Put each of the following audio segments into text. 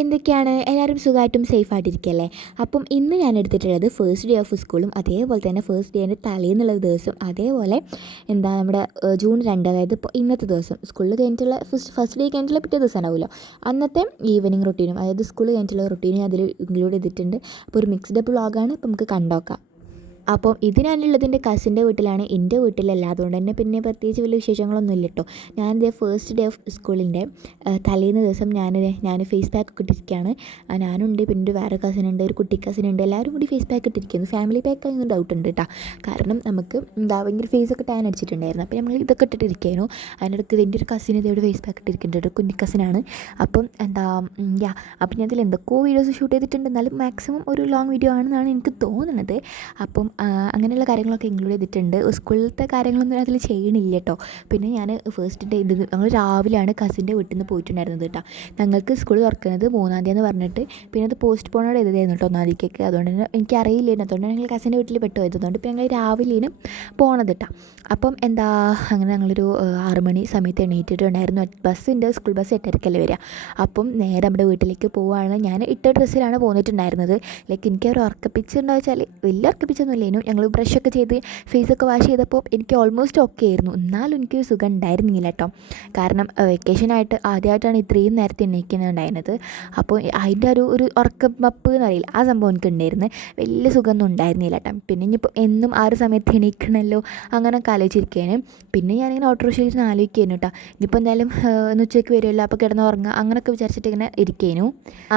എന്തൊക്കെയാണ് എല്ലാവരും സുഖമായിട്ടും സേഫായിട്ടിരിക്കുകയല്ലേ? അപ്പം ഇന്ന് ഞാൻ എടുത്തിട്ടുള്ളത് ഫസ്റ്റ് ഡേ ഓഫ് സ്കൂളും അതേപോലെ തന്നെ ഫസ്റ്റ് ഡേൻ്റെ തലേന്നുള്ള ദിവസം അതേപോലെ നമ്മുടെ ജൂൺ 2, അതായത് ഇപ്പോൾ ഇന്നത്തെ ദിവസം സ്കൂളിൽ കഴിഞ്ഞിട്ടുള്ള ഫസ്റ്റ് ഡേ കഴിഞ്ഞിട്ടുള്ള പിറ്റേ ദിവസം ഉണ്ടാവുമല്ലോ, അന്നത്തെ ഈവനിങ് റൊട്ടീനും അതായത് സ്കൂൾ കഴിഞ്ഞിട്ടുള്ള റൊട്ടീനും അതിൽ ഇൻക്ലൂഡ് ചെയ്തിട്ടുണ്ട്. അപ്പോൾ ഒരു മിക്സ്ഡ് വ്ളോഗാണ്. അപ്പോൾ നമുക്ക് കണ്ടോക്കാം. അപ്പം ഇത് ഞാനുള്ളത് എൻ്റെ കസിൻ്റെ വീട്ടിലാണ്, എൻ്റെ വീട്ടിലല്ല. അതുകൊണ്ട് തന്നെ പിന്നെ പ്രത്യേകിച്ച് വലിയ വിശേഷങ്ങളൊന്നും ഇല്ല കേട്ടോ. ഞാനിത് ഫസ്റ്റ് ഡേ ഓഫ് സ്കൂളിൻ്റെ തലേന്ന് ദിവസം ഞാൻ ഫേസ് പാക്ക് ഒക്കെ ഇട്ടിരിക്കുകയാണ്. ഞാനുണ്ട്, പിന്നെ വേറെ കസിനുണ്ട്, ഒരു കുട്ടി കസിനുണ്ട്, എല്ലാവരും കൂടി ഫേസ് പാക്ക് ഇട്ടിരിക്കുന്നു. ഫാമിലി പാക്ക് ആയിരുന്നു ഡൗട്ട് ഉണ്ട് കേട്ടോ. കാരണം നമുക്ക് ഭയങ്കര ഫേസൊക്കെ ടാൻ അടിച്ചിട്ടുണ്ടായിരുന്നു. അപ്പോൾ നമ്മൾ ഇതൊക്കെ ഇട്ടിട്ടിരിക്കുന്നു. അതിനിടയ്ക്ക് എൻ്റെ ഒരു കസിൻ ഇതേവിടെ ഫേസ് പാക്ക് ഇട്ടിരിക്കുന്നുണ്ട്, ഒരു കുഞ്ഞി കസിനാണ്. അപ്പം അപ്പം ഞാൻ അതിൽ എന്തൊക്കെയോ വീഡിയോസ് ഷൂട്ട് ചെയ്തിട്ടുണ്ട്. എന്നാലും മാക്സിമം ഒരു ലോങ് വീഡിയോ ആണെന്നാണ് എനിക്ക് തോന്നുന്നത്. അപ്പം അങ്ങനെയുള്ള കാര്യങ്ങളൊക്കെ ഇൻക്ലൂഡ് ചെയ്തിട്ടുണ്ട്. സ്കൂളിലത്തെ കാര്യങ്ങളൊന്നും അതിൽ ചെയ്യണില്ല കേട്ടോ. പിന്നെ ഞാൻ ഫസ്റ്റ് ഡേ ഞങ്ങൾ രാവിലെയാണ് കസിൻ്റെ വീട്ടിൽ നിന്ന് പോയിട്ടുണ്ടായിരുന്നത് കേട്ടോ. ഞങ്ങൾക്ക് സ്കൂൾ തുറക്കുന്നത് 3-ാം തീയതി എന്ന് പറഞ്ഞിട്ട് പിന്നെ അത് പോസ്റ്റ് പോണോട് ചെയ്തതായിരുന്നു കേട്ടോ 1-ാം തീയതിക്ക്. അതുകൊണ്ട് തന്നെ എനിക്കറിയില്ലായിരുന്നു. അതുകൊണ്ട് ഞങ്ങൾ കസിൻ്റെ വീട്ടിൽ പെട്ടുപോയത്. അതുകൊണ്ട് ഇപ്പോൾ ഞങ്ങൾ രാവിലെയാണ് പോണത് കേട്ടോ. അപ്പം അങ്ങനെ ഞങ്ങളൊരു 6 മണി സമയത്ത് എണീറ്റിട്ടുണ്ടായിരുന്നു. ബസ്സുണ്ട്, സ്കൂൾ ബസ് 8:30 വരിക. അപ്പം നേരെ നമ്മുടെ വീട്ടിലേക്ക് പോവുകയാണ്. ഞാൻ ഇട്ട ഡ്രസ്സിലാണ് പോന്നിട്ടുണ്ടായിരുന്നത്. എനിക്ക് ഒരു ഉറക്കപ്പിച്ചുണ്ടോ വെച്ചാൽ വലിയ ഉറക്കപ്പിച്ചൊന്നും ഇല്ലേനു. ഞങ്ങൾ ബ്രഷൊക്കെ ചെയ്ത് ഫേസൊക്കെ വാഷ് ചെയ്തപ്പോൾ എനിക്ക് ഓൾമോസ്റ്റ് ഓക്കെ ആയിരുന്നു. എന്നാലും എനിക്കൊരു സുഖം ഉണ്ടായിരുന്നില്ല കേട്ടോ. കാരണം വെക്കേഷനായിട്ട് ആദ്യമായിട്ടാണ് ഇത്രയും നേരത്തെ എണീക്കുന്നുണ്ടായിരുന്നത്. അപ്പോൾ അതിൻ്റെ ഒരു ഉറക്കമപ്പ് എന്നറിയില്ല, ആ സംഭവം എനിക്ക് ഉണ്ടായിരുന്നു. വലിയ സുഖമൊന്നും ഉണ്ടായിരുന്നില്ല കേട്ടോ. പിന്നെ ഇനിയിപ്പോൾ എന്നും ആ ഒരു സമയത്ത് എണീക്കണമല്ലോ അങ്ങനെയൊക്കെ ആലോചിച്ചിരിക്കുകയാണ്. പിന്നെ ഞാനിങ്ങനെ ഓട്ടോറിക്ഷയിൽ ആലോചിക്കുകയായിരുന്നു കേട്ടോ. ഇനിയിപ്പോൾ എന്തായാലും ഉച്ചയ്ക്ക് വരുമല്ലോ, അപ്പോൾ കിടന്ന് ഉറങ്ങുക അങ്ങനെയൊക്കെ വിചാരിച്ചിട്ട് ഇങ്ങനെ ഇരിക്കുകയായിരുന്നു.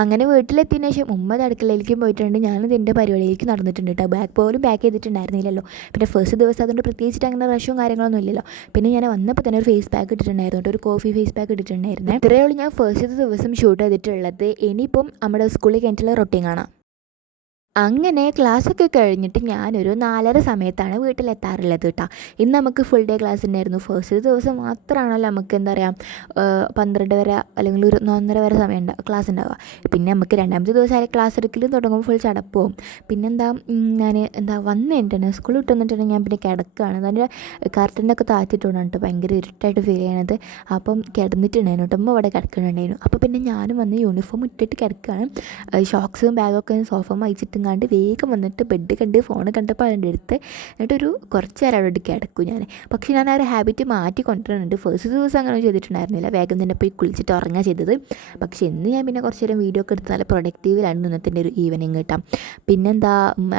അങ്ങനെ വീട്ടിലെത്തിയതിന് ശേഷം ഉമ്മ അടുക്കളയിലേക്കും പോയിട്ടുണ്ട്. ഞാനിത് എൻ്റെ പരിപാടിയിലേക്ക് നടന്നിട്ടുണ്ട് കേട്ടോ. ബാഗ് പോലും പാക്ക് ചെയ്തിട്ടുണ്ടായിരുന്നില്ലല്ലോ. പിന്നെ ഫസ്റ്റ് ദിവസം അതുകൊണ്ട് പ്രത്യേകിച്ചിട്ട് അങ്ങനെ റഷും കാര്യങ്ങളൊന്നും ഇല്ലല്ലോ. പിന്നെ ഞാൻ വന്നപ്പോൾ തന്നെ ഒരു ഫേസ് പാക്ക് ഇട്ടിട്ടുണ്ടായിരുന്നു കേട്ടോ, ഒരു കോഫി ഫേസ് പാക്ക് ഇട്ടിട്ടുണ്ടായിരുന്നു. ഇത്രയേ ഉള്ളൂ ഞാൻ ഫസ്റ്റ് ദിവസം ഷൂട്ട് ചെയ്തിട്ടുള്ളത്. ഇനിയിപ്പം നമ്മുടെ സ്കൂളിൽ കഴിഞ്ഞിട്ടുള്ള റൊട്ടീൻ കാണാം. അങ്ങനെ ക്ലാസ്സൊക്കെ കഴിഞ്ഞിട്ട് ഞാനൊരു 4:30 സമയത്താണ് വീട്ടിലെത്താറുള്ളത് കേട്ടോ. ഇന്ന് നമുക്ക് ഫുൾ ഡേ ക്ലാസ് ഉണ്ടായിരുന്നു. ഫസ്റ്റ് ദിവസം മാത്രമാണല്ലോ നമുക്ക് 12 വരെ അല്ലെങ്കിൽ ഒരു 1:30 വരെ സമയം ക്ലാസ് ഉണ്ടാവുക. പിന്നെ നമുക്ക് രണ്ടാമത്തെ ദിവസം ആയാലും ക്ലാസ് എടുക്കലും തുടങ്ങുമ്പോൾ ഫുൾ ചടപ്പും. ഞാൻ വന്നിട്ടുണ്ട് സ്കൂളിൽ വിട്ട് വന്നിട്ടുണ്ടെങ്കിൽ ഞാൻ പിന്നെ കിടക്കുകയാണ്. അതിൻ്റെ കർട്ടനൊക്കെ താഴ്ത്തിട്ടുണ്ടാണ് കേട്ടോ. ഭയങ്കര ഇരുട്ടായിട്ട് ഫീൽ ചെയ്യണത്. അപ്പം കിടന്നിട്ടുണ്ടായിരുന്നു കേട്ടോ. ഇവിടെ കിടക്കുന്നുണ്ടായിരുന്നു. അപ്പോൾ പിന്നെ ഞാനും വന്ന് യൂണിഫോം ഇട്ടിട്ട് കിടക്കുകയാണ്. ഷോക്സും ബാഗൊക്കെ സോഫ വായിച്ചിട്ട് വേഗം വന്നിട്ട് ബെഡ് കണ്ട് ഫോൺ കണ്ടപ്പോൾ അതിൻ്റെ അടുത്ത് എന്നിട്ടൊരു കുറച്ച് നേരം അവിടെ കിടക്കും ഞാൻ. പക്ഷേ ഞാൻ ആ ഒരു ഹാബിറ്റ് മാറ്റി കൊണ്ടുവരുന്നുണ്ട്. ഫസ്റ്റ് ദിവസം അങ്ങനെ ചെയ്തിട്ടുണ്ടായിരുന്നില്ല. വേഗം തന്നെ പോയി കുളിച്ചിട്ട് ഉറങ്ങുക ചെയ്തത്. പക്ഷേ ഇന്ന് ഞാൻ പിന്നെ കുറച്ച് നേരം വീഡിയോ ഒക്കെ എടുത്ത് നല്ല പ്രൊഡക്റ്റീവിലാണ് ഇന്നത്തെ ഒരു ഈവനിങ് കിട്ടാം.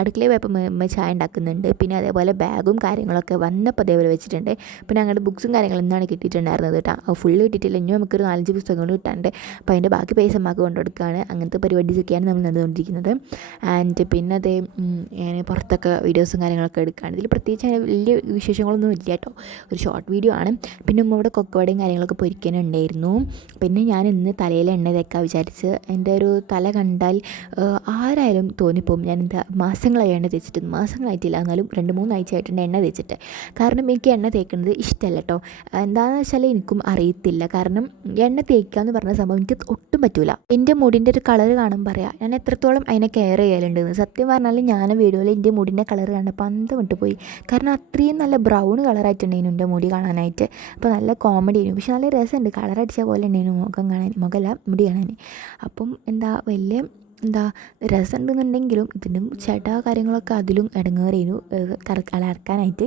അടുക്കളയിൽ പോയപ്പോൾ ചായ ഉണ്ടാക്കുന്നുണ്ട്. പിന്നെ അതേപോലെ ബാഗും കാര്യങ്ങളൊക്കെ വന്നപ്പോൾ അതേപോലെ വെച്ചിട്ടുണ്ട്. പിന്നെ അങ്ങോട്ട് ബുക്സും കാര്യങ്ങളും ഇന്നാണ് കിട്ടിയിട്ടുണ്ടായിരുന്നത് കേട്ടോ. ഫുള്ള് കിട്ടിയിട്ടില്ല. ഇനിയും നമുക്കൊരു 4-5 പുസ്തകങ്ങൾ കിട്ടാണ്ട്. അപ്പോൾ അതിൻ്റെ ബാക്കി പൈസ അമ്മക്ക് കൊണ്ടുകൊടുക്കുകയാണ്. അങ്ങനത്തെ പരിപാടീസൊക്കെയാണ് നമ്മൾ നടന്നുകൊണ്ടിരിക്കുന്നത്. പിന്നെ ഞാൻ പുറത്തൊക്കെ വീഡിയോസും കാര്യങ്ങളൊക്കെ എടുക്കുകയാണ്. ഇതിൽ പ്രത്യേകിച്ച് വലിയ വിശേഷങ്ങളൊന്നും ഇല്ല കേട്ടോ. ഒരു ഷോർട്ട് വീഡിയോ ആണ്. പിന്നെ ഇവിടെ കൊക്കവടയും കാര്യങ്ങളൊക്കെ പൊരിക്കാനുണ്ടായിരുന്നു. പിന്നെ ഞാൻ ഇന്ന് തലയിൽ എണ്ണ തേക്കാൻ വിചാരിച്ച്. എൻ്റെ ഒരു തല കണ്ടാൽ ആരായാലും തോന്നിപ്പോവും. ഞാൻ മാസങ്ങളായി എണ്ണ തേച്ചിട്ട്, മാസങ്ങളായിട്ടില്ല എന്നാലും 2-3 ആഴ്ചയായിട്ടുണ്ട് എണ്ണ തേച്ചിട്ട്. കാരണം എനിക്ക് എണ്ണ തേക്കുന്നത് ഇഷ്ടമല്ല കേട്ടോ. എന്താണെന്ന് വെച്ചാൽ എനിക്കും അറിയത്തില്ല. കാരണം എണ്ണ തേക്കുക എന്ന് പറഞ്ഞ സംഭവം എനിക്ക് ഒട്ടും പറ്റൂല. എൻ്റെ മുടിൻ്റെ ഒരു കളർ കാണുമ്പോൾ പറയാം ഞാൻ എത്രത്തോളം അതിനെ കെയർ ചെയ്യലുണ്ടെന്ന്. സത്യം പറഞ്ഞാൽ ഞാൻ വീഡിയോയിൽ എൻ്റെ മുടിൻ്റെ കളർ കണ്ടപ്പോൾ അന്തം വിട്ടുപോയി. കാരണം അത്രയും നല്ല ബ്രൗൺ കളറായിട്ടുണ്ടായിരുന്നു എൻ്റെ മുടി കാണാനായിട്ട്. അപ്പോൾ നല്ല കോമഡി ആയിരുന്നു. പക്ഷെ നല്ല രസമുണ്ട്. കളറടിച്ച പോലെ ഉണ്ടായിരുന്നു മുഖം കാണാൻ, മുഖമല്ല മുടി കാണാൻ. അപ്പം വലിയ രസമുണ്ടെന്നുണ്ടെങ്കിലും ഇതിൻ്റെ കാര്യങ്ങളൊക്കെ അതിലും ഇടങ്ങേറിയിരുന്നു കളർക്കാനായിട്ട്.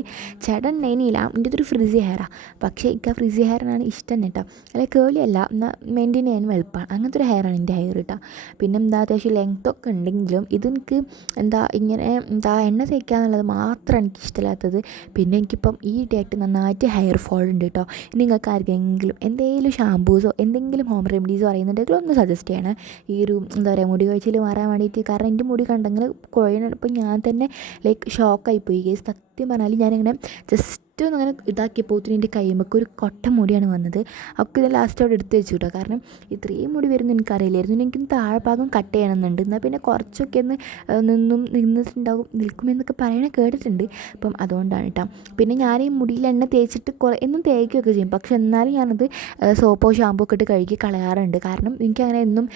ഉണ്ടായിരുന്നില്ല. എൻ്റെ ഇതൊരു ഫ്രിസി ഹെയറാണ്. പക്ഷേ എനിക്ക് ആ ഫ്രിസി ഹെയറിനാണ് ഇഷ്ടം കേട്ടോ. അല്ല കേളി അല്ല, എന്നാൽ മെയിൻറ്റെയിൻ ചെയ്യാൻ എളുപ്പമാണ്. അങ്ങനത്തെ ഒരു ഹെയറാണ് എൻ്റെ ഹെയർ കേട്ടോ. പിന്നെ അത്യാവശ്യം ലെങ്ത്തൊക്കെ ഉണ്ടെങ്കിലും ഇതെനിക്ക് ഇങ്ങനെ എണ്ണ തേക്കുക എന്നുള്ളത് മാത്രമാണ് എനിക്ക് ഇഷ്ടമില്ലാത്തത്. പിന്നെ എനിക്കിപ്പം ഈ ഡേറ്റ് നന്നായിട്ട് ഹെയർ ഫോൾ ഉണ്ട് കേട്ടോ. നിങ്ങൾക്ക് ആർക്കെങ്കിലും എന്തെങ്കിലും ഷാമ്പൂസോ എന്തെങ്കിലും ഹോം റെമഡീസോ അറിയുന്നുണ്ടെങ്കിൽ ഒന്ന് സജസ്റ്റ് ചെയ്യണം. ഈ ഒരു മുടി കൊഴിച്ചിൽ മാറാൻ വേണ്ടിയിട്ട്. കാരണം എൻ്റെ മുടി കണ്ടെങ്കിൽ കുഴയപ്പോൾ ഞാൻ തന്നെ ഷോക്കായിപ്പോയി. സത്യം പറഞ്ഞാൽ ഞാനിങ്ങനെ ജസ്റ്റ് ഒന്നങ്ങനെ ഇതാക്കിയപ്പോൾ എൻ്റെ കൈമൊക്കെ ഒരു കൊട്ട മുടിയാണ് വന്നത്. അപ്പോൾ ഇത് ലാസ്റ്റ് അവിടെ എടുത്ത് വെച്ചു കേട്ടോ. കാരണം ഇത്രയും മുടി വരുന്നു എനിക്കറിയില്ലായിരുന്നു. എനിക്ക് താഴ്ഭാഗം കട്ട് ചെയ്യണമെന്നുണ്ട്. എന്നാൽ പിന്നെ കുറച്ചൊക്കെ നിൽക്കുമെന്നൊക്കെ പറയണ കേട്ടിട്ടുണ്ട്. അപ്പം അതുകൊണ്ടാണ് കേട്ടോ. പിന്നെ ഞാൻ ഈ മുടിയിൽ എണ്ണ തേച്ചിട്ട് എന്നും തേക്കുകയൊക്കെ ചെയ്യും. പക്ഷെ എന്നാലും ഞാനത് സോപ്പോ ഷാമ്പോ ഒക്കെ ഇട്ട് കഴുകി കളയാറുണ്ട്. കാരണം എനിക്കങ്ങനെ എന്നും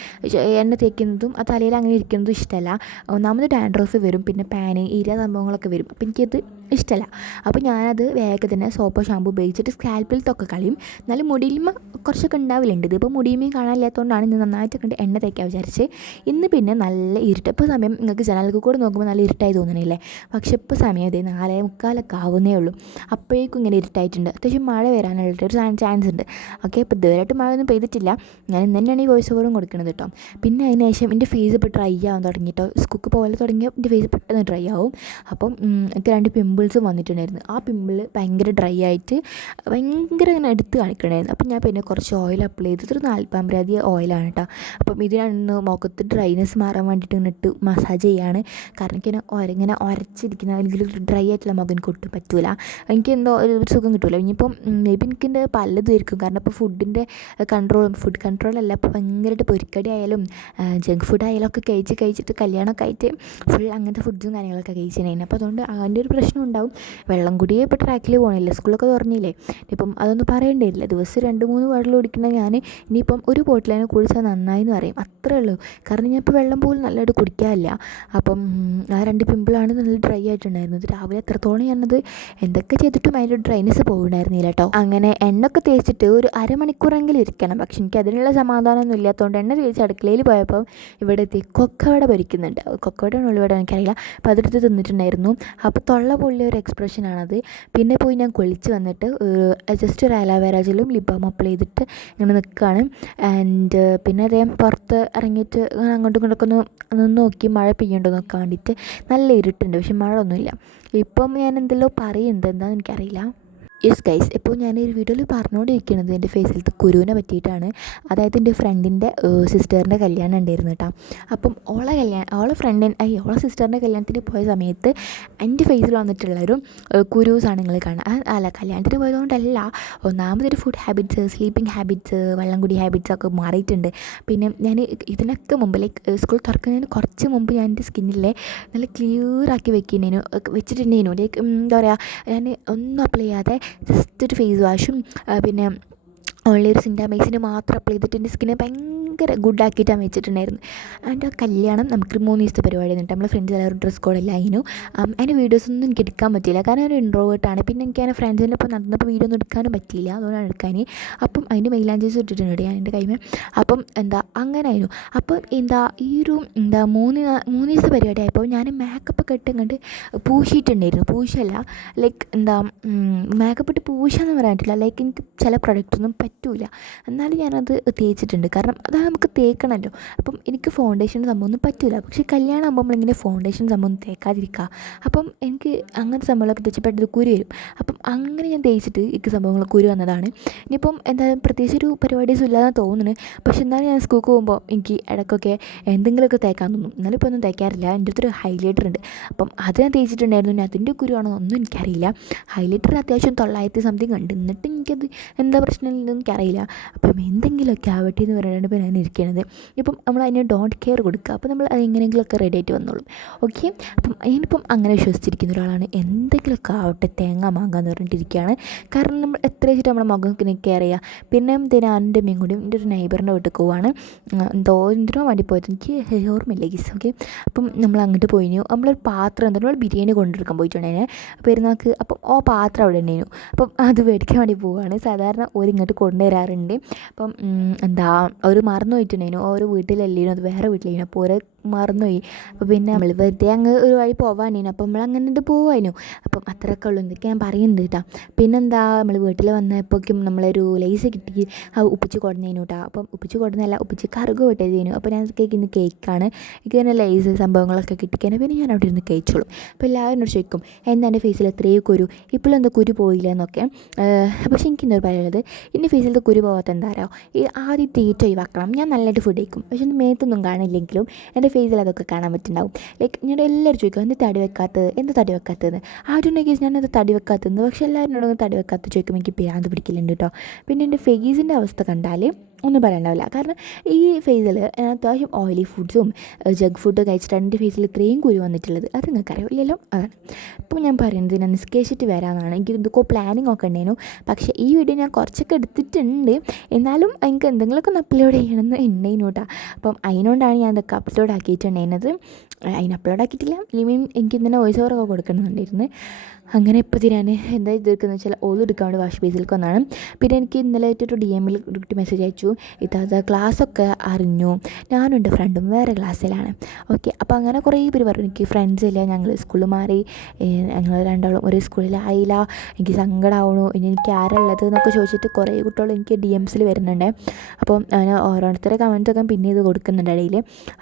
എണ്ണ തേക്കുന്നതും ആ തലയിൽ അങ്ങനെ ഇരിക്കുന്നതും ഇഷ്ടമല്ല. ഒന്നാമത് ഡാൻഡ്രഫ് വരും, പിന്നെ പാന് സംഭവങ്ങളൊക്കെ വരും. അപ്പോൾ എനിക്കത് ഇഷ്ടമല്ല. അപ്പോൾ ഞാനത് വേഗം തന്നെ സോപ്പോ ഷാമ്പു ഉപയോഗിച്ചിട്ട് സ്കാൽപ്പിലത്തൊക്കെ കളയും. എന്നാലും മുടിയിലും കുറച്ചൊക്കെ ഉണ്ടാവില്ലുണ്ട്. ഇതിപ്പോൾ മുടിയുമേയും കാണാനില്ലാത്തതുകൊണ്ടാണ് ഇന്ന് നന്നായിട്ട് കണ്ട് എണ്ണ തേക്കാൻ വിചാരിച്ച്. ഇന്ന് പിന്നെ നല്ല ഇരുട്ട്. ഇപ്പോൾ സമയം നിങ്ങൾക്ക് ജനലിൽ കൂടെ നോക്കുമ്പോൾ നല്ല ഇരുട്ടായി തോന്നണില്ലേ? പക്ഷേ ഇപ്പോൾ സമയം ഇതേ 4:45 ആവുന്നേ ഉള്ളൂ. അപ്പോഴേക്കും ഇങ്ങനെ ഇരുട്ടായിട്ടുണ്ട്. അത്യാവശ്യം മഴ വരാനായിട്ടൊരു ചാൻസ് ഉണ്ട്. ഓക്കെ, ഇപ്പോൾ ഇതുവരെയായിട്ട് മഴയൊന്നും പെയ്തിട്ടില്ല. ഞാൻ ഇന്ന് തന്നെയാണ് ഈ വോയിസ് ഓവറും കൊടുക്കുന്നത് കേട്ടോ. പിന്നെ അതിന് ശേഷം എൻ്റെ ഫേസ് ഇപ്പോൾ ഡ്രൈ ആവാൻ തുടങ്ങി കേട്ടോ. സ്കൂക്ക് പോലെ തുടങ്ങിയ എൻ്റെ ഫേസ് പെട്ടെന്ന് ഡ്രൈ ആവും. അപ്പം എനിക്ക് 2 പിമ്പിൾസും വന്നിട്ടുണ്ടായിരുന്നു. ആ പിമ്പിൾ ഭയങ്കര ഡ്രൈ ആയിട്ട് ഭയങ്കര ഇങ്ങനെ എടുത്ത് കാണിക്കണമായിരുന്നു. അപ്പം ഞാൻ പിന്നെ കുറച്ച് ഓയിൽ അപ്ലൈ ചെയ്തിട്ട് ഒരു 40 ഓയിലാണ് കേട്ടോ. അപ്പം ഇതിനൊന്ന് മുഖത്ത് ഡ്രൈനെസ് മാറാൻ വേണ്ടിയിട്ട് ഇങ്ങോട്ട് മസാജ് ചെയ്യാണ്. കാരണം എനിക്കിങ്ങനെ ഉരച്ചിരിക്കുന്ന അല്ലെങ്കിൽ ഡ്രൈ ആയിട്ടുള്ള മുഖം എനിക്ക് ഒട്ടും പറ്റൂല. എനിക്ക് എന്തോ ഒരു സുഖം കിട്ടില്ല. ഇനിയിപ്പം മേ ബി എനിക്കെൻ്റെ പലതും ഇരിക്കും. കാരണം ഇപ്പോൾ ഫുഡ് കൺട്രോളല്ല, ഇപ്പോൾ ഭയങ്കരമായിട്ട് പൊരിക്കടി ആയാലും ജങ്ക് ഫുഡ് ആയാലും ഒക്കെ കഴിച്ചിട്ട് കല്യാണമൊക്കെ ആയിട്ട് ഫുൾ അങ്ങനത്തെ ഫുഡ്സും കാര്യങ്ങളൊക്കെ കഴിച്ചിട്ടുണ്ടായിരുന്നു. അപ്പോൾ അതുകൊണ്ട് അതിൻ്റെ ഒരു പ്രശ്നം ഉണ്ടാവും. വെള്ളം കുടിയേ ഇപ്പോൾ ട്രാക്കിൽ പോകണില്ല. സ്കൂളൊക്കെ തുറന്നില്ലേ. ഇപ്പം അതൊന്നും പറയേണ്ടിയില്ല. ദിവസം 2-3 വെള്ളം കുടിക്കുന്ന ഞാൻ ഇനിയിപ്പം ഒരു ബോട്ടിലിനെ കുടിച്ചാൽ നന്നായി എന്ന് പറയും. അത്രേ ഉള്ളൂ. കാരണം ഞാൻ ഇപ്പോൾ വെള്ളം പോലും നല്ലതായിട്ട് കുടിക്കാറില്ല. അപ്പം ആ 2 പിമ്പിളാണ് നല്ല ഡ്രൈ ആയിട്ടുണ്ടായിരുന്നത്. രാവിലെ എത്രത്തോളം ഞാനത് എന്തൊക്കെ ചെയ്തിട്ടും അതിൻ്റെ ഡ്രൈനെസ് പോകുന്നുണ്ടായിരുന്നില്ല കേട്ടോ. അങ്ങനെ എണ്ണയൊക്കെ തേച്ചിട്ട് ഒരു അരമണിക്കൂറെങ്കിലും ഇരിക്കണം. പക്ഷെ എനിക്ക് അതിനുള്ള സമാധാനമൊന്നും ഇല്ലാത്തതുകൊണ്ട് എണ്ണ തേച്ച് അടുക്കളയിൽ പോയപ്പോൾ ഇവിടെ എത്തി കൊക്കവട പൊരിക്കുന്നുണ്ട്. കൊക്കവട ഉള്ളിവട എനിക്കറിയില്ല. അപ്പോൾ അതെടുത്ത് തിന്നിട്ടുണ്ടായിരുന്നു. അപ്പോൾ തൊള്ള പൊള്ളിയ ഒരു എക്സ്പ്രഷനാണത്. പിന്നെ പോയി ഞാൻ കുളിച്ച് വന്നിട്ട് ജസ്റ്റ് ഒരു അലോവേര ജെല്ലും ലിപ് ബാം അപ്ലൈ ചെയ്തിട്ട് ഇങ്ങനെ നിൽക്കുകയാണ്. ആൻഡ് പിന്നെ അതേ പുറത്ത് ഇറങ്ങിയിട്ട് അങ്ങോട്ടും ഇങ്ങോട്ടൊക്കെ ഒന്ന് നോക്കി മഴ പെയ്യുന്നുണ്ടോ നോക്കാൻ വേണ്ടിയിട്ട്. നല്ല ഇരുട്ടുണ്ട്, പക്ഷെ മഴ ഒന്നുമില്ല. ഇപ്പം ഞാൻ എന്തെല്ലോ പറയുന്നത് എന്താണെന്ന് എനിക്കറിയില്ല. യെസ് ഗൈസ്, ഇപ്പോൾ ഞാനൊരു വീഡിയോയിൽ പറഞ്ഞുകൊണ്ടിരിക്കുന്നത് എൻ്റെ ഫേസിലത്തെ കുരുവിനെ പറ്റിയിട്ടാണ്. അതായത് എൻ്റെ ഫ്രണ്ടിൻ്റെ സിസ്റ്ററിൻ്റെ കല്യാണം ഉണ്ടായിരുന്നു കേട്ടോ. അപ്പം ഓളെ സിസ്റ്ററിൻ്റെ കല്യാണത്തിന് പോയ സമയത്ത് എൻ്റെ ഫേസിൽ വന്നിട്ടുള്ളൊരു കുരുസാണ് നിങ്ങൾ കാണുക. അല്ല, കല്യാണത്തിന് പോയതുകൊണ്ടല്ല. ഒന്നാമതൊരു ഫുഡ് ഹാബിറ്റ്സ്, സ്ലീപ്പിംഗ് ഹാബിറ്റ്സ്, വെള്ളം കുടി ഹാബിറ്റ്സ് ഒക്കെ മാറിയിട്ടുണ്ട്. പിന്നെ ഞാൻ ഇതിനൊക്കെ മുമ്പ് സ്കൂൾ തുറക്കുന്നതിന് കുറച്ച് മുമ്പ് ഞാൻ എൻ്റെ സ്കിന്നിലെ നല്ല ക്ലിയറാക്കി വെച്ചിട്ടുണ്ടേനു. എന്താ പറയുക, ഞാൻ ഒന്നും അപ്ലൈ ചെയ്യാതെ ജസ്റ്റ് ഒരു ഫേസ് വാഷും പിന്നെ ഓൺലി ഒരു സിൻറ്റാമൈസിന് മാത്രം അപ്ലൈ ചെയ്തിട്ട് എൻ്റെ സ്കിന്നെ ഭയങ്കര ഗുഡാക്കിയിട്ടാണ് വെച്ചിട്ടുണ്ടായിരുന്നു. അതിൻ്റെ ആ കല്യാണം നമുക്ക് 3 ദിവസത്തെ പരിപാടി എന്നിട്ട് നമ്മൾ ഫ്രണ്ട്സ് എല്ലാവരും ഡ്രസ് കോഡെല്ലാം ആയിരുന്നു. അതിൻ്റെ വീഡിയോസൊന്നും എനിക്ക് എടുക്കാൻ പറ്റിയില്ല. കാരണം ഒരു ഇൻട്രോവേർട്ടാണ്. പിന്നെ എനിക്ക് അതിനെ ഫ്രണ്ട്സിൻ്റെ ഒപ്പം നടന്നപ്പോൾ വീഡിയോ ഒന്നും എടുക്കാനും പറ്റിയില്ല. അതുകൊണ്ടാണ് എടുക്കാൻ. അപ്പം അതിൻ്റെ മെയിലാഞ്ചേഴ്സ് ഇട്ടിട്ടുണ്ട് ഞാൻ എൻ്റെ കൈമേ. അപ്പം അങ്ങനെ ആയിരുന്നു. അപ്പം ഈ ഒരു 3 ദിവസത്തെ പരിപാടി ആയപ്പോൾ ഞാൻ മേക്കപ്പൊക്കെ ഇട്ട് കണ്ട് പൂശിയിട്ടുണ്ടായിരുന്നു. പൂശല്ല, മേക്കപ്പ് ഇട്ട് പൂശാന്ന് പറയാൻ പറ്റില്ല. എനിക്ക് ചില പ്രൊഡക്റ്റൊന്നും പറ്റില്ല. എന്നാലും ഞാനത് തേച്ചിട്ടുണ്ട്. കാരണം അത് നമുക്ക് തേക്കണമല്ലോ. അപ്പം എനിക്ക് ഫൗണ്ടേഷൻ സംഭവമൊന്നും പറ്റില്ല. പക്ഷേ കല്യാണം ആകുമ്പോൾ നമ്മളിങ്ങനെ ഫൗണ്ടേഷൻ സംഭവം തേക്കാതിരിക്കുക. അപ്പം എനിക്ക് അങ്ങനത്തെ സംഭവങ്ങളൊക്കെ തേച്ചപ്പെട്ടത് കുരു വരും. അപ്പം അങ്ങനെ ഞാൻ തേച്ചിട്ട് എനിക്ക് സംഭവങ്ങൾ കുരു വന്നതാണ്. ഇനിയിപ്പം എന്തായാലും പ്രത്യേകിച്ചൊരു പരിപാടീസും ഇല്ലാതെ തോന്നുന്നു. പക്ഷെ എന്നാലും ഞാൻ സ്കൂൾക്ക് പോകുമ്പോൾ എനിക്ക് ഇടയ്ക്കൊക്കെ എന്തെങ്കിലുമൊക്കെ തേക്കാൻ തോന്നും. എന്നാലും ഇപ്പോൾ ഒന്നും തേക്കാറില്ല. എൻ്റെ അടുത്തൊരു ഹൈലൈറ്റർ ഉണ്ട്. അപ്പം അത് ഞാൻ തേച്ചിട്ടുണ്ടായിരുന്നു. ഇനി അതിൻ്റെ കുരുവാണോ ഒന്നും എനിക്കറിയില്ല. ഹൈലൈറ്റർ അത്യാവശ്യം 900 സംതിങ് ഉണ്ട്. എന്നിട്ട് എനിക്കത് എന്താ പ്രശ്നമില്ലെന്ന് എനിക്കറിയില്ല. അപ്പം എന്തെങ്കിലുമൊക്കെ ആവട്ടെ എന്ന് പറയാനാണ് ഇപ്പോൾ ഞാൻ ഇരിക്കുന്നത്. ഇപ്പം നമ്മൾ അതിന് ഡോണ്ട് കെയർ കൊടുക്കുക. അപ്പോൾ നമ്മൾ അത് എങ്ങനെയെങ്കിലുമൊക്കെ റെഡി ആയിട്ട് വന്നോളും. ഓക്കെ, അപ്പം ഞാനിപ്പം അങ്ങനെ വിശ്വസിച്ചിരിക്കുന്ന ഒരാളാണ്. എന്തെങ്കിലുമൊക്കെ ആവട്ടെ, തേങ്ങ മാങ്ങാന്ന് പറഞ്ഞിട്ടിരിക്കുകയാണ്. കാരണം നമ്മൾ എത്ര വെച്ചിട്ട് നമ്മുടെ മുഖത്തിന് കെയർ ചെയ്യുക. പിന്നെ ഞാനെൻ്റെ അമ്മയും കൂടി എൻ്റെ ഒരു നെയ്ബറിൻ്റെ വീട്ടിൽ പോവാണ്. എന്തിനോ വേണ്ടി പോയത്, എനിക്ക് ഓർമ്മയില്ല ഗീസ്. ഓക്കെ, അപ്പം നമ്മൾ അങ്ങോട്ട് പോയിനു. നമ്മളൊരു പാത്രം നമ്മൾ ബിരിയാണി കൊണ്ടെടുക്കാൻ പോയിട്ടുണ്ടായിരുന്നു പെരുന്നാൾക്ക്. അപ്പം പാത്രം അവിടെ ഉണ്ടായിരുന്നു. അപ്പം അത് മേടിക്കാൻ വേണ്ടി പോവുകയാണ്. സാധാരണ ഇങ്ങോട്ട് കൊണ്ടുവരാറുണ്ട്. അപ്പം അവർ മറന്നു പോയിട്ടുണ്ടായിരുന്നു. ഓരോ വീട്ടിലല്ലേനു, അത് വേറെ വീട്ടിലേനു. അപ്പോൾ ഓരോ മറന്നുപോയി. അപ്പോൾ പിന്നെ നമ്മൾ വെറുതെ അങ്ങ് ഒരു വഴി പോവാനേനു. അപ്പം നമ്മൾ അങ്ങനെ പോവാനു. അപ്പം അത്രയൊക്കെ ഉള്ളൂ. എന്തൊക്കെ ഞാൻ പറയുന്നുണ്ട് കേട്ടോ. പിന്നെന്താ, നമ്മൾ വീട്ടിൽ വന്നപ്പോഴേക്കും നമ്മളൊരു ലേസ് കിട്ടി. ഉപ്പിച്ച് കൊടുന്നേനു കേട്ടോ. അപ്പം ഉപ്പിച്ച് കൊടുന്നല്ല, ഉപ്പിച്ച് കറുക് വിട്ടതേനു. അപ്പോൾ ഞാൻ ഇന്ന് കേക്കാണ്. എനിക്ക് തന്നെ ലേസ് സംഭവങ്ങളൊക്കെ കിട്ടിക്കാൻ. പിന്നെ ഞാൻ അവിടെ ഇരുന്ന് കഴിച്ചോളും. അപ്പോൾ എല്ലാവരും ചോദിക്കും, എന്താ എൻ്റെ ഫേസിൽ എത്രയോ കുരു, ഇപ്പോഴും എന്താ കുരു പോയില്ല എന്നൊക്കെ. പക്ഷേ എനിക്കെന്തൊരു പറയുന്നത്, എൻ്റെ ഫേസിലത്തെ കുരു പോകാത്ത എന്താരോ ഈ ആദ്യം തീറ്റ ഒഴിവാക്കണം. ഞാൻ നല്ലതായിട്ട് ഫുഡ് കഴിക്കും. പക്ഷേ എൻ്റെ മേത്തൊന്നും കാണില്ലെങ്കിലും എൻ്റെ ഫേസിൽ അതൊക്കെ കാണാൻ പറ്റുന്നുണ്ടാവും. ഞാൻ എല്ലാവരും ചോദിക്കും, എന്ത് തടി വെക്കാത്തതെന്ന്. ആദ്യമുണ്ടെങ്കിൽ ഞാനത് തടി വെക്കാത്തതെന്ന്. പക്ഷേ എല്ലാവരും തടി വെക്കാത്ത ചോദിക്കുമ്പോൾ എനിക്ക് ഭ്രാന്ത് പിടിക്കലുണ്ട് കേട്ടോ. പിന്നെ എൻ്റെ ഫേസിൻ്റെ അവസ്ഥ കണ്ടാൽ ഒന്നും പറയാനുണ്ടാവില്ല. കാരണം ഈ ഫേസിൽ അത്യാവശ്യം ഓയിലി ഫുഡ്സും ജങ്ക് ഫുഡും കഴിച്ചിട്ടാണ് എൻ്റെ ഫേസിൽ ഇത്രയും കുരു വന്നിട്ടുള്ളത്. അത് നിങ്ങൾക്കറിയാം ഇല്ലല്ലോ. അതാണ് ഇപ്പോൾ ഞാൻ പറയുന്നത്. ഞാൻ നിസ്കരിച്ചിട്ട് വരാമെന്നാണ്. എനിക്ക് എന്തൊക്കെ പ്ലാനിങ് ഒക്കെ ഉണ്ടായിരുന്നു. പക്ഷേ ഈ വീഡിയോ ഞാൻ കുറച്ചൊക്കെ എടുത്തിട്ടുണ്ട്. എന്നാലും എനിക്ക് എന്തെങ്കിലുമൊക്കെ ഒന്ന് അപ്ലോഡ് ചെയ്യണമെന്ന് ഉണ്ടായിരുന്നു കേട്ടോ. അപ്പം അതിനോണ്ടാണ് ഞാൻ ഇതൊക്കെ അപ്ലോഡ് ആക്കിയിട്ടുണ്ടായിരുന്നത്. അതിന് അപ്ലോഡ് ആക്കിയിട്ടില്ല. എനിക്ക് ഇന്നലെ വോയിസ് ഓവറൊക്കെ കൊടുക്കണമെന്നുണ്ടായിരുന്നു. അങ്ങനെ ഇപ്പോൾ ഞാൻ എന്താ ഇതെടുക്കുന്നത് വെച്ചാൽ ഓൾ എടുക്കാൻ വേണ്ടി വാഷ് ബേസിലേക്ക് വന്നതാണ്. പിന്നെ എനിക്ക് ഇന്നലെ ആയിട്ടൊരു DM-ൽ ഒരു മെസ്സേജ് അയച്ചു, ഇതാ ക്ലാസ്സൊക്കെ അറിഞ്ഞു, ഞാനും എൻ്റെ ഫ്രണ്ടും വേറെ ക്ലാസ്സിലാണ്. ഓക്കെ, അപ്പോൾ അങ്ങനെ കുറേ പേര് പറഞ്ഞു എനിക്ക് ഫ്രണ്ട്സ് ഇല്ല, ഞങ്ങൾ സ്കൂളിൽ മാറി, ഞങ്ങൾ രണ്ടാളും ഒരേ സ്കൂളിലായില്ല, എനിക്ക് സങ്കടമാവണു, ഇനി എനിക്ക് ആരുള്ളത് എന്നൊക്കെ ചോദിച്ചിട്ട് കുറേ കുട്ടികൾ എനിക്ക് DMs-ൽ വരുന്നുണ്ട്. അപ്പം ഞാൻ ഓരോരുത്തരുടെ കമൻസൊക്കെ പിന്നെ ഇത് കൊടുക്കുന്നുണ്ട് ഇടയിൽ.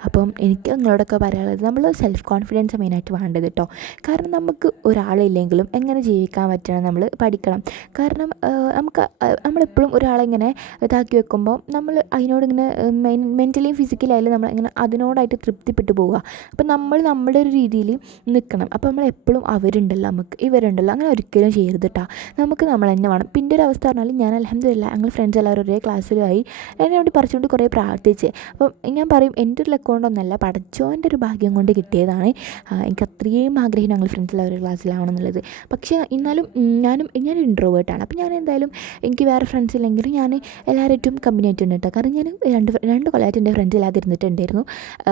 അപ്പം എനിക്ക് നിങ്ങളോടൊക്കെ പറയാനുള്ളത്, നമ്മൾ സെൽഫ് കോൺഫിഡൻസ് മെയിനായിട്ട് വേണ്ടത് കേട്ടോ. കാരണം നമുക്ക് ഒരാളില്ലെങ്കിലും എങ്ങനെ ജീവിക്കാൻ പറ്റണം നമ്മൾ പഠിക്കണം. കാരണം നമ്മളെപ്പോഴും ഒരാളെങ്ങനെ ഇതാക്കി വെക്കുമ്പോൾ നമ്മൾ അതിനോടിങ്ങനെ മെൻ്റലിയും ഫിസിക്കലായാലും നമ്മളിങ്ങനെ അതിനോടായിട്ട് തൃപ്തിപ്പെട്ടു പോവുക. അപ്പോൾ നമ്മൾ നമ്മുടെ ഒരു രീതിയിൽ നിൽക്കണം. അപ്പോൾ നമ്മളെപ്പോഴും അവരുണ്ടല്ലോ, നമുക്ക് ഇവരുണ്ടല്ലോ, അങ്ങനെ ഒരിക്കലും ചെയ്യരുത് കേട്ടോ. നമുക്ക് നമ്മൾ തന്നെ വേണം. പിന്നെ ഒരു അവസ്ഥ പറഞ്ഞാൽ ഞാൻ അൽഹംദുലില്ലാ ഞങ്ങൾ ഫ്രണ്ട്സ് എല്ലാവരും ഒരേ ക്ലാസ്സിലുമായി. എന്നെ വേണ്ടി പറിച്ചുകൊണ്ട് കുറേ പ്രാർത്ഥിച്ച്. അപ്പം ഞാൻ പറയും എൻ്റെ ഒരു ലക്കോണ്ടൊന്നല്ല, പഠിച്ചോൻ്റെ ഒരു ഭാഗ്യം കൊണ്ട് കിട്ടിയതാണ്. എനിക്ക് അത്രയും ആഗ്രഹം ഞങ്ങൾ ഫ്രണ്ട്സ് എല്ലാവരും ഒരു ക്ലാസ്സിലാവണം എന്നുള്ളത്. പക്ഷേ എന്നാലും ഞാൻ ഇൻട്രോവേർട്ടാണ്. അപ്പോൾ ഞാൻ എന്തായാലും എനിക്ക് വേറെ ഫ്രണ്ട്സ് ഇല്ലെങ്കിലും ഞാൻ എല്ലാവരായിട്ടും കമ്പനി ആയിട്ടുണ്ട് കേട്ടോ. കാരണം ഞാൻ രണ്ട് കൊല്ലമായിട്ട് എൻ്റെ ഫ്രണ്ട്സ് ഇല്ലാതിരുന്നിട്ടുണ്ടായിരുന്നു.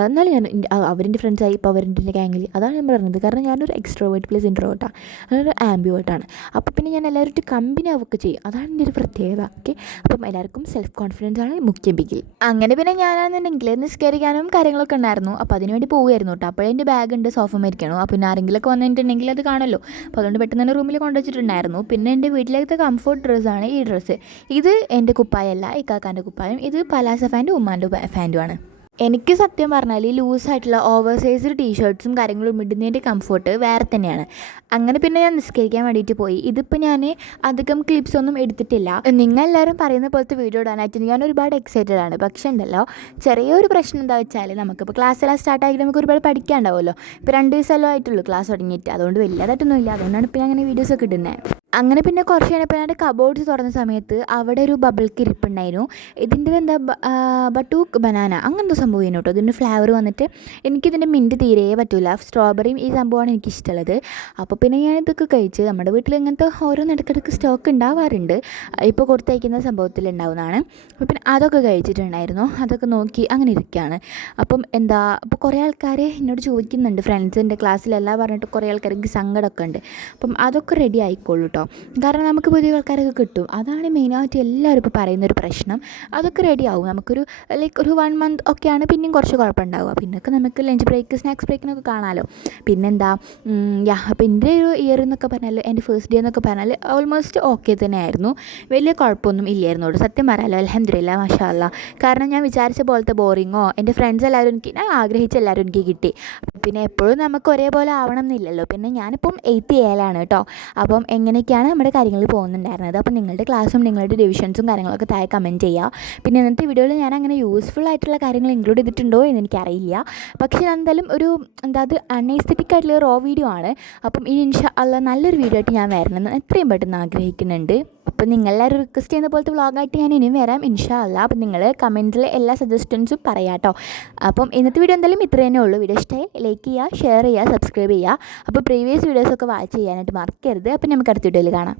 എന്നാലും ഞാൻ അവരുടെ ഫ്രണ്ട്സായി, ഇപ്പോൾ അവരുടെ ഗാങ്ങിൽ. അതാണ് ഞാൻ പറയുന്നത്. കാരണം ഞാനൊരു എക്സ്ട്രോവേർട്ട് പ്ലസ് ഇൻട്രോവേർട്ടാണ്, ഞാനൊരു ആംബിവേർട്ടാണ്. അപ്പോൾ പിന്നെ ഞാൻ എല്ലാവരും കമ്പനി ആവുകയൊക്കെ ചെയ്യും. അതാണ് എൻ്റെ ഒരു പ്രത്യേകത. ഓക്കെ, അപ്പം എല്ലാവർക്കും സെൽഫ് കോൺഫിഡൻസ് ആണ് മുഖ്യം പിക്കിൽ. അങ്ങനെ പിന്നെ ഞാനാണെന്നുണ്ടെങ്കിൽ നിസ്കരിക്കാനും കാര്യങ്ങളൊക്കെ ഉണ്ടായിരുന്നു. അപ്പോൾ അതിനുവേണ്ടി പോവുമായിരുന്നു കേട്ടോ. അപ്പോഴേ എൻ്റെ ബാഗ് ഉണ്ട് സോഫമേരിക്കണോ. അപ്പോൾ പിന്നെ ആരെങ്കിലുമൊക്കെ വന്നിട്ടുണ്ടെങ്കിൽ അത് കാണുമല്ലോ. അപ്പോൾ അതുകൊണ്ട് പെട്ടെന്ന് തന്നെ റൂമിൽ കൊണ്ടുവച്ചിട്ടുണ്ടായിരുന്നു. പിന്നെ എൻ്റെ വീട്ടിലേക്കത്തെ കംഫർട്ട് ഡ്രസ്സാണ് ഈ ഡ്രസ്സ്. ഇത് എൻ്റെ കുപ്പായല്ല, ഇക്കാക്കാൻ്റെ കുപ്പായം. ഇത് പലാസ ഫാൻറ്റും ഉമ്മാൻ്റെ ഫാൻറ്റുമാണ്. എനിക്ക് സത്യം പറഞ്ഞാൽ ഈ ലൂസായിട്ടുള്ള ഓവർ സൈസ്ഡ് ടീഷർട്ട്സും കാര്യങ്ങളും ഇടുന്നതിൻ്റെ കംഫർട്ട് വേറെ തന്നെയാണ്. അങ്ങനെ പിന്നെ ഞാൻ നിസ്കരിക്കാൻ വേണ്ടിയിട്ട് പോയി. ഇതിപ്പോൾ ഞാൻ അധികം ക്ലിപ്സൊന്നും എടുത്തിട്ടില്ല. നിങ്ങളെല്ലാവരും പറയുന്ന പോലത്തെ വീഡിയോ ഇടാനായിട്ട് ഞാൻ ഒരുപാട് എക്സൈറ്റഡ് ആണ്. പക്ഷേ ഉണ്ടല്ലോ, ചെറിയൊരു പ്രശ്നം എന്താ വെച്ചാൽ നമുക്കിപ്പോൾ ക്ലാസ്സെല്ലാം സ്റ്റാർട്ടായിട്ട് നമുക്ക് ഒരുപാട് പഠിക്കാനുണ്ടാവുമല്ലോ. ഇപ്പോൾ 2 ദിവസമല്ലോ ആയിട്ടുള്ളൂ ക്ലാസ് തുടങ്ങിയിട്ട്. അതുകൊണ്ട് വലിയതായിട്ടൊന്നും ഇല്ല. അതുകൊണ്ടാണ് ഇപ്പോൾ ഞാൻ അങ്ങനെ വീഡിയോസൊക്കെ ഇടുന്നത്. അങ്ങനെ പിന്നെ കുറച്ച് കഴിഞ്ഞപ്പോൾ ഞാൻ കബോർഡ്സ് തുറന്ന സമയത്ത് അവിടെ ഒരു ബബിൾക്ക് ഇരിപ്പുണ്ടായിരുന്നു. ഇതിൻ്റെ എന്താ ബട്ടൂക്ക് ബനാന അങ്ങനത്തെ സംഭവം കേട്ടോ. ഇതിൻ്റെ ഫ്ലേവർ വന്നിട്ട് എനിക്കിതിൻ്റെ മിൻറ്റ് തീരെ പറ്റില്ല. സ്ട്രോബെറിയും ഈ സംഭവമാണ് എനിക്കിഷ്ടമുള്ളത്. അപ്പോൾ പിന്നെ ഞാൻ ഇതൊക്കെ കഴിച്ച്, നമ്മുടെ വീട്ടിൽ ഇങ്ങനത്തെ ഓരോ ഇടയ്ക്കിടയ്ക്ക് സ്റ്റോക്ക് ഉണ്ടാവാറുണ്ട്. ഇപ്പോൾ കൊടുത്തയക്കുന്ന സംഭവത്തിൽ ഉണ്ടാവുന്നതാണ്. അപ്പോൾ പിന്നെ അതൊക്കെ കഴിച്ചിട്ടുണ്ടായിരുന്നു. അതൊക്കെ നോക്കി അങ്ങനെ ഇരിക്കുകയാണ്. അപ്പം അപ്പോൾ കുറേ ആൾക്കാർ എന്നോട് ചോദിക്കുന്നുണ്ട്, ഫ്രണ്ട്സിൻ്റെ ക്ലാസ്സിലെല്ലാം പറഞ്ഞിട്ട് കുറേ ആൾക്കാർക്ക് സങ്കടമൊക്കെ ഉണ്ട്. അപ്പം അതൊക്കെ റെഡി ആയിക്കോളൂ കേട്ടോ. കാരണം നമുക്ക് പുതിയ ആൾക്കാരൊക്കെ കിട്ടും. അതാണ് മെയിനായിട്ട് എല്ലാവരും ഇപ്പോൾ പറയുന്നൊരു പ്രശ്നം. അതൊക്കെ റെഡി ആവും. നമുക്കൊരു ഒരു 1 മന്ത് ഒക്കെയാണ് പിന്നെയും കുറച്ച് കുഴപ്പമുണ്ടാവുക. പിന്നൊക്കെ നമുക്ക് ലഞ്ച് ബ്രേക്ക് സ്നാക്സ് ബ്രേക്കിനൊക്കെ കാണാമല്ലോ. പിന്നെന്താ അപ്പോൾ എൻ്റെ ഒരു ഇയർ എന്നൊക്കെ പറഞ്ഞാൽ, എൻ്റെ ഫസ്റ്റ് ഡേ എന്നൊക്കെ പറഞ്ഞാൽ ഓൾമോസ്റ്റ് ഓക്കെ തന്നെയായിരുന്നു. വലിയ കുഴപ്പമൊന്നും ഇല്ലായിരുന്നു കേട്ടോ. സത്യം പറയാമല്ലോ, അൽഹംദുലില്ലാ മാഷാ അല്ലാ. കാരണം ഞാൻ വിചാരിച്ച പോലത്തെ ബോറിങ്ങോ എൻ്റെ ഫ്രണ്ട്സ് എല്ലാവരും ഞാൻ ആഗ്രഹിച്ച എല്ലാവരും എനിക്ക് കിട്ടി. പിന്നെ എപ്പോഴും നമുക്ക് ഒരേപോലെ ആവണം എന്നില്ലല്ലോ. പിന്നെ ഞാനിപ്പം 8th AL-ആണ് കേട്ടോ. അപ്പം എങ്ങനെയൊക്കെയാണ് നമ്മുടെ കാര്യങ്ങൾ പോകുന്നുണ്ടായിരുന്നത്. അപ്പം നിങ്ങളുടെ ക്ലാസ്സും നിങ്ങളുടെ ഡിവിഷൻസും കാര്യങ്ങളൊക്കെ താഴെ കമൻറ്റ് ചെയ്യുക. പിന്നെ ഇന്നത്തെ വീഡിയോയിൽ ഞാൻ അങ്ങനെ യൂസ്ഫുൾ ആയിട്ടുള്ള കാര്യങ്ങൾ ഇൻക്ലൂഡ് ചെയ്തിട്ടുണ്ടോ എന്ന് എനിക്കറിയില്ല. പക്ഷേ എന്തായാലും ഒരു അത് അൺഎസ്തെറ്റിക് ആയിട്ടുള്ള റോ വീഡിയോ ആണ്. അപ്പം ഇനി ഇൻഷാ അല്ലാഹ് നല്ലൊരു വീഡിയോ ആയിട്ട് ഞാൻ വരണമെന്ന് എത്രയും പെട്ടെന്ന് ആഗ്രഹിക്കുന്നുണ്ട്. അപ്പം നിങ്ങളെല്ലാവരും റിക്വസ്റ്റ് ചെയ്യുന്ന പോലത്തെ വ്ളോഗായിട്ട് ഞാൻ ഇനിയും വരാം ഇൻഷാ അല്ലാഹ്. അപ്പം നിങ്ങൾ കമൻറ്റിൽ എല്ലാ സജഷൻസും പറയാം കേട്ടോ. അപ്പം ഇന്നത്തെ വീഡിയോ എന്തായാലും ഇത്ര തന്നെ ഉള്ളൂ. വീഡിയോ ഇഷ്ടമായി ലൈക്ക് ചെയ്യുക, ഷെയർ ചെയ്യുക, സബ്സ്ക്രൈബ് ചെയ്യുക. അപ്പോൾ പ്രീവിയസ് വീഡിയോസൊക്കെ വാച്ച് ചെയ്യാനായിട്ട് മറക്കരുത്. അപ്പം നമുക്ക് അടുത്ത വീഡിയോയിൽ കാണാം.